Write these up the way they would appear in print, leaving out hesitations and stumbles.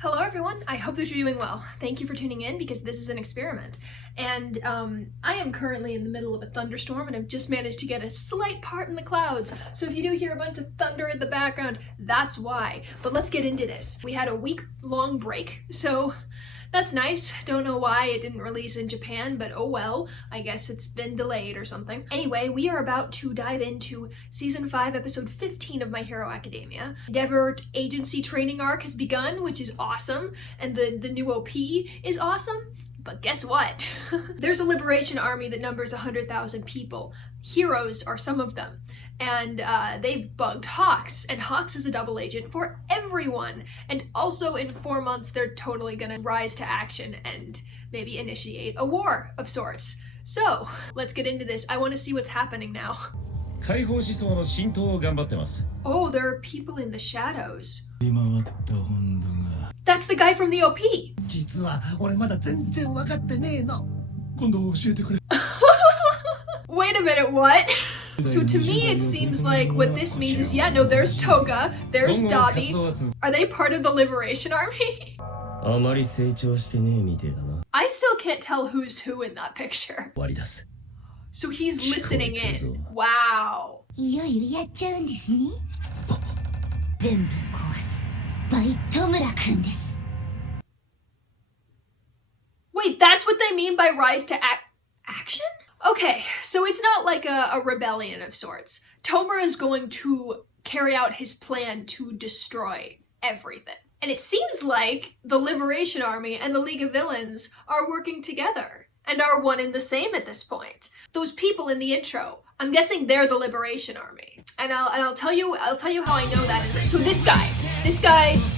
Hello everyone, I hope that you're doing well. Thank you for tuning in because this is an experiment. And I am currently in the middle of a thunderstorm and I've just managed to get a slight part in the clouds. So if you do hear a bunch of thunder in the background, that's why. But let's get into this. We had a week-long break, so that's nice. Don't know why it didn't release in Japan, but oh well. I guess it's been delayed or something. Anyway, we are about to dive into Season 5, Episode 15 of My Hero Academia. Endeavor agency training arc has begun, which is awesome, and the new OP is awesome. But guess what? There's a liberation army that numbers 100,000 people. Heroes are some of them. And they've bugged Hawks, and Hawks is a double agent for everyone. And also in 4 months, they're totally gonna rise to action and maybe initiate a war of sorts. So, let's get into this. I wanna see what's happening now. Oh, there are people in the shadows. That's the guy from the OP! Wait a minute, what? So to me it seems like what this means is, yeah, no, there's Toga, there's Dabi. Are they part of the Liberation Army? I still can't tell who's who in that picture. So he's listening in. Wow. Wait, that's what they mean by rise to action? Okay, so it's not like a rebellion of sorts. Tomura is going to carry out his plan to destroy everything. And it seems like the Liberation Army and the League of Villains are working together and are one and the same at this point. Those people in the intro, I'm guessing they're the Liberation Army. And I'll tell you how I know that. So this guy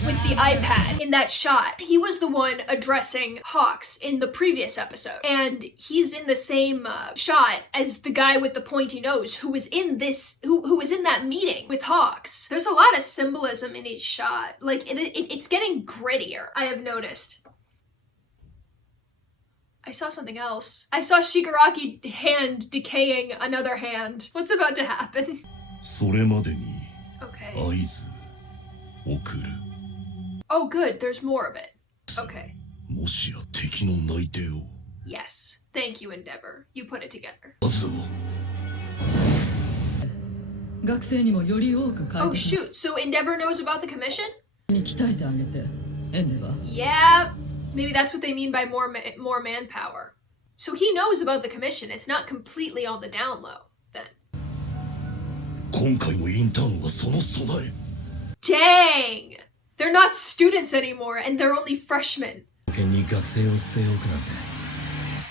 with the iPad in that shot, he was the one addressing Hawks in the previous episode. And he's in the same shot as the guy with the pointy nose who was in who was in that meeting with Hawks. There's a lot of symbolism in each shot. Like it's getting grittier, I have noticed. I saw something else. I saw Shigaraki hand decaying another hand. What's about to happen? Okay. Oh good, there's more of it. Okay. Yes. Thank you, Endeavor. You put it together. Oh shoot, so Endeavor knows about the commission? Yeah. Maybe that's what they mean by more manpower. So he knows about the commission. It's not completely on the down low, then. Dang! They're not students anymore, and they're only freshmen.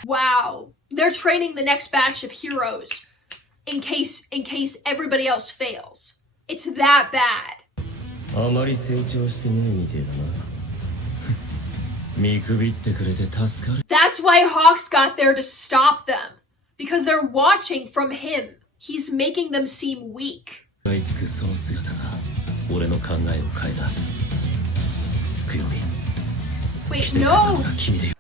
Wow. They're training the next batch of heroes in case everybody else fails. It's that bad. That's why Hawks got there to stop them. Because they're watching from him. He's making them seem weak. Wait, no!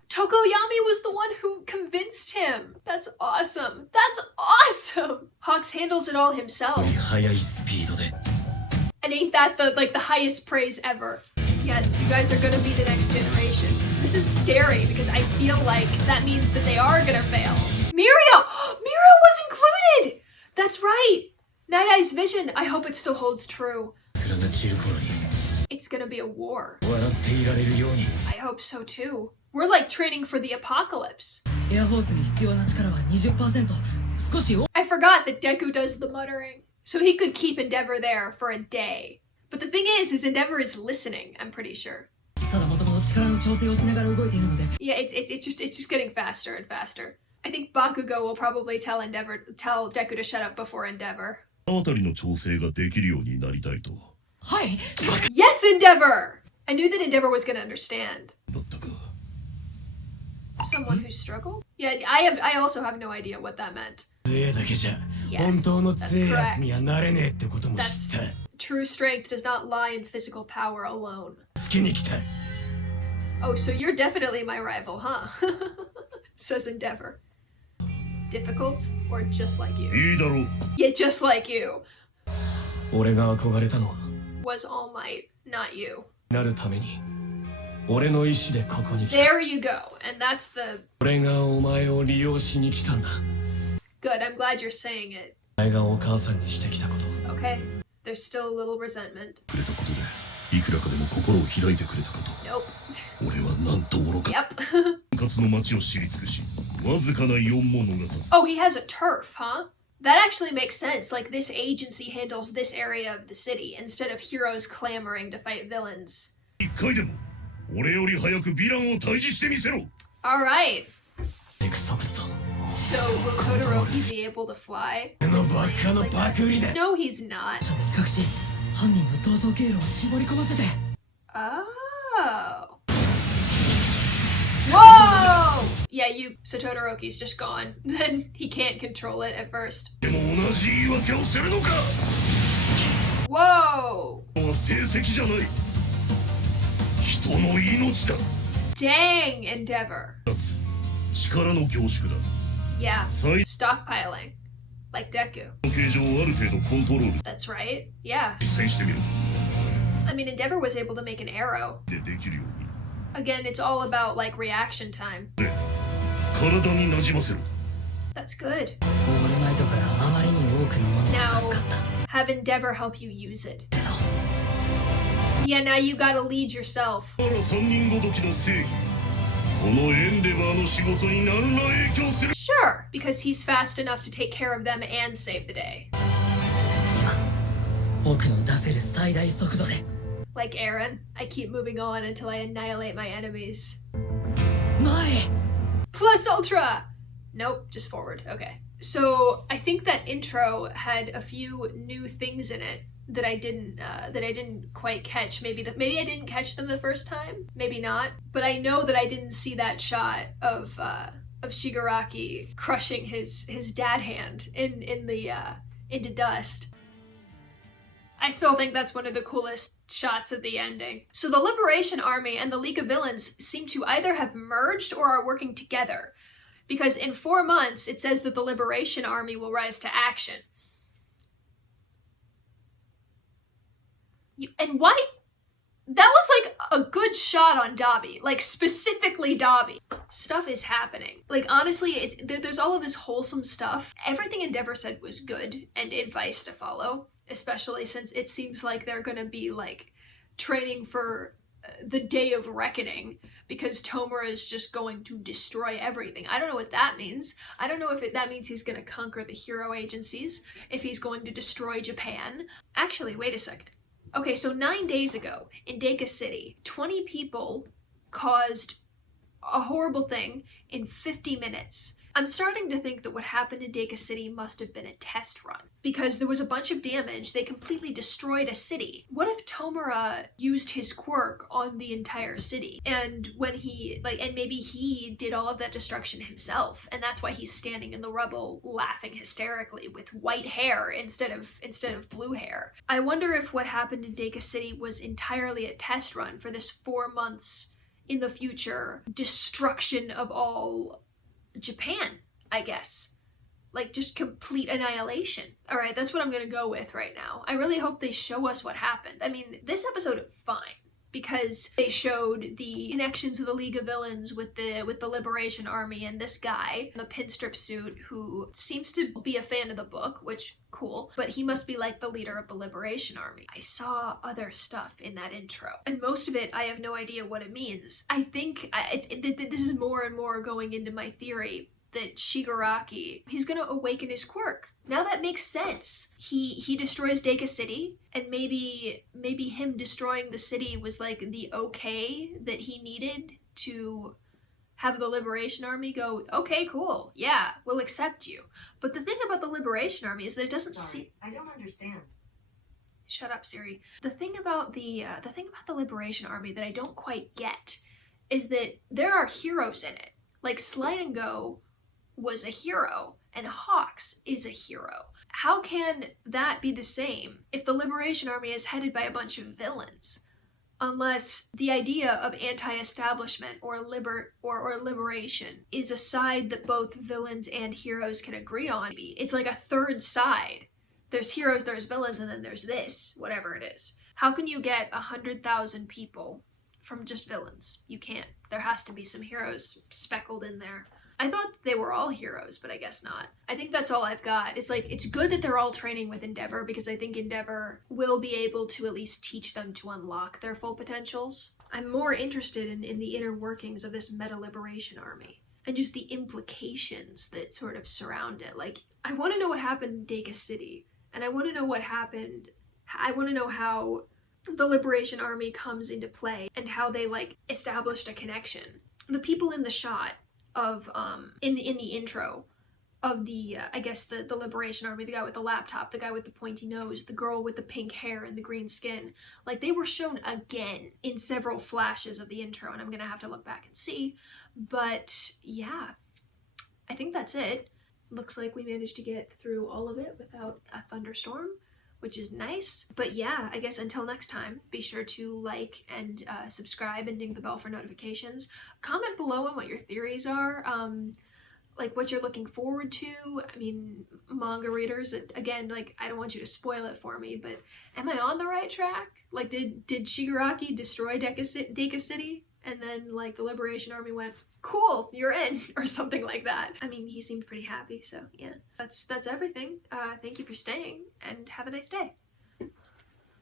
Tokoyami was the one who convinced him. That's awesome. That's awesome! Hawks handles it all himself. And ain't that the highest praise ever? Yeah, you guys are gonna be the next generation. This is scary because I feel like that means that they are gonna fail. Mirio! Mirio was included! That's right! Night Eye's vision, I hope it still holds true. It's gonna be a war. I hope so too. We're like training for the apocalypse. I forgot that Deku does the muttering. So he could keep Endeavor there for a day. But the thing is Endeavor is listening, I'm pretty sure. Yeah, it's just getting faster and faster. I think Bakugo will probably tell Deku to shut up before Endeavor. Yes, Endeavor! I knew that Endeavor was gonna understand. Someone who struggled? Yeah, I also have no idea what that meant. Yes, that's correct. True strength does not lie in physical power alone. Oh, so you're definitely my rival, huh? Says Endeavor. Difficult or just like you? Yeah, just like you. Was All Might, not you. 俺の意志でここに来た。 There you go. And that's the... 俺がお前を利用しに来たんだ。 Good, I'm glad you're saying it. お前がお母さんにしてきたこと。 Okay. There's still a little resentment. くれたことでいくらかでも心を開いてくれたかと。 Nope. 俺はなんと愚か。 Yep. 婚活の街を知り尽くし、わずかなイオンも逃さず。 Oh, he has a turf, huh? That actually makes sense. Like, this agency handles this area of the city instead of heroes clamoring to fight villains. 一回でも俺より早くヴィランを退治してみせろ。 Alright. エクソブト。 So, will Todoroki be able to fly? のバカのパクリで。 No, he's not. 隠し、犯人の逃走経路を絞り込ませて。 Oh. Whoa! Yeah, so Todoroki's just gone. Then he can't control it at first. でも同じ言い訳をするのか。 Whoa! 成績じゃない。人の命だ。 Dang, Endeavor. 力の凝縮だ。 Yeah, stockpiling. Like Deku. 形状をある程度コントロール。 That's right. Yeah. 実践してみろ。 I mean, Endeavor was able to make an arrow. できるように。 Again, it's all about, like, reaction time. で、体に馴染ませろ。 That's good. オールマイトからあまりに多くのものを Now, 授かった。 have Endeavor help you use it. けど、 Yeah, now you gotta lead yourself. あら三人ごときの正義。このエンデバーの仕事に何ら影響する。 Sure, because he's fast enough to take care of them and save the day. 今、僕の出せる最大速度で。 Like Aaron, I keep moving on until I annihilate my enemies. 前。 Plus Ultra! Nope, just forward. Okay. So I think that intro had a few new things in it that I didn't quite catch. Maybe I didn't catch them the first time. Maybe not. But I know that I didn't see that shot of Shigaraki crushing his dad hand into dust. I still think that's one of the coolest shots of the ending. So the Liberation Army and the League of Villains seem to either have merged or are working together. Because in 4 months, it says that the Liberation Army will rise to action. And why? That was like a good shot on Dobby. Like, specifically Dobby. Stuff is happening. Like, honestly, there's all of this wholesome stuff. Everything Endeavor said was good and advice to follow. Especially since it seems like they're gonna be, like, training for the Day of Reckoning. Because Tomura is just going to destroy everything. I don't know what that means. I don't know if that means he's gonna conquer the hero agencies. If he's going to destroy Japan. Actually, wait a second. Okay, so 9 days ago, in Deka City, 20 people caused a horrible thing in 50 minutes. I'm starting to think that what happened in Deka City must have been a test run. Because there was a bunch of damage, they completely destroyed a city. What if Tomura used his quirk on the entire city? And when and maybe he did all of that destruction himself, and that's why he's standing in the rubble laughing hysterically with white hair instead of blue hair. I wonder if what happened in Deka City was entirely a test run for this 4 months in the future destruction of all Japan, I guess. Like, just complete annihilation. Alright, that's what I'm gonna go with right now. I really hope they show us what happened. I mean, this episode, fine. Because they showed the connections of the League of Villains with the Liberation Army and this guy in the pinstrip suit who seems to be a fan of the book, which, cool, but he must be like the leader of the Liberation Army. I saw other stuff in that intro, and most of it, I have no idea what it means. I think this is more and more going into my theory that Shigaraki, he's gonna awaken his quirk. Now that makes sense. He destroys Deka City, and maybe him destroying the city was like the okay that he needed to have the Liberation Army go, okay, cool, yeah, we'll accept you. But the thing about the Liberation Army is that it doesn't see. I don't understand. Shut up, Siri. The thing about the Liberation Army that I don't quite get is that there are heroes in it. Like Slide and Go was a hero, and Hawks is a hero. How can that be the same if the Liberation Army is headed by a bunch of villains? Unless the idea of anti-establishment or liberation is a side that both villains and heroes can agree on. It's like a third side. There's heroes, there's villains, and then there's this, whatever it is. How can you get 100,000 people from just villains. You can't. There has to be some heroes speckled in there. I thought they were all heroes, but I guess not. I think that's all I've got. It's like, it's good that they're all training with Endeavor, because I think Endeavor will be able to at least teach them to unlock their full potentials. I'm more interested in the inner workings of this Meta Liberation Army and just the implications that sort of surround it. Like, I want to know what happened in Deka City, and I want to know what happened. I want to know how the Liberation Army comes into play and how they like established a connection. The people in the shot of in the intro of the I guess the Liberation Army, the guy with the laptop, the guy with the pointy nose, the girl with the pink hair and the green skin, like they were shown again in several flashes of the intro, and I'm gonna have to look back and see. But yeah, I think that's it. Looks like we managed to get through all of it without a thunderstorm, which is nice. But yeah, I guess until next time, be sure to like and subscribe and ding the bell for notifications. Comment below on what your theories are, like what you're looking forward to. I mean, manga readers, again, like I don't want you to spoil it for me, but am I on the right track? Like did Shigaraki destroy Deka City? And then like the Liberation Army went, cool, you're in, or something like that. I mean, he seemed pretty happy, so yeah. That's everything. Thank you for staying, and have a nice day.